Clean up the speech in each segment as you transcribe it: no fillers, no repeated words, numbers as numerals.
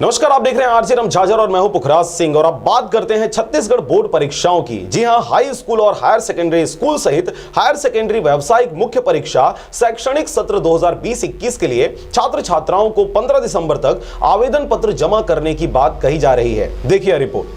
नमस्कार, आप देख रहे हैं आरजे रमझाझर और मैं हूं पुखराज सिंह। और अब बात करते हैं छत्तीसगढ़ बोर्ड परीक्षाओं की। जी हां, हाई स्कूल और हायर सेकेंडरी स्कूल सहित हायर सेकेंडरी व्यावसायिक मुख्य परीक्षा शैक्षणिक सत्र 2020-21 के लिए छात्र छात्राओं को 15 दिसंबर तक आवेदन पत्र जमा करने की बात कही जा रही है। देखिए रिपोर्ट।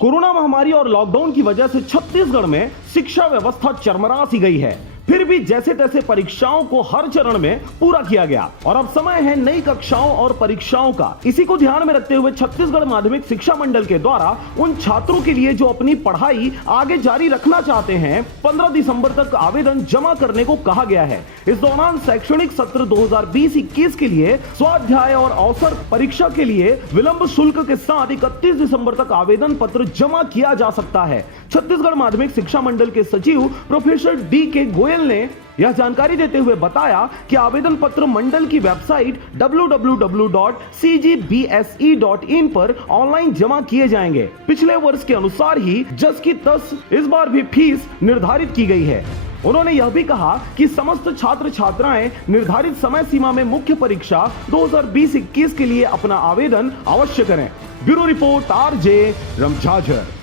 कोरोना महामारी और लॉकडाउन की वजह से छत्तीसगढ़ में शिक्षा व्यवस्था चरमरा सी गई है। फिर भी जैसे तैसे परीक्षाओं को हर चरण में पूरा किया गया और अब समय है नई कक्षाओं और परीक्षाओं का। इसी को ध्यान में रखते हुए छत्तीसगढ़ माध्यमिक शिक्षा मंडल के द्वारा उन छात्रों के लिए जो अपनी पढ़ाई आगे जारी रखना चाहते हैं 15 दिसंबर तक आवेदन जमा करने को कहा गया है। इस दौरान शैक्षणिक सत्र 2020-21 के लिए स्वाध्याय और अवसर परीक्षा के लिए विलंब शुल्क के साथ 31 दिसंबर तक आवेदन पत्र जमा किया जा सकता है। छत्तीसगढ़ माध्यमिक शिक्षा मंडल के सचिव प्रोफेसर डी.के. गोयल ने यह जानकारी देते हुए बताया कि आवेदन पत्र मंडल की वेबसाइट www.cgbse.in पर ऑनलाइन जमा किए जाएंगे। पिछले वर्ष के अनुसार ही जस की तस इस बार भी फीस निर्धारित की गई है। उन्होंने यह भी कहा कि समस्त छात्र छात्राएं निर्धारित समय सीमा में मुख्य परीक्षा 2020-21 के लिए अपना आवेदन अवश्य करें। Bureau report, RJ रमझाझर।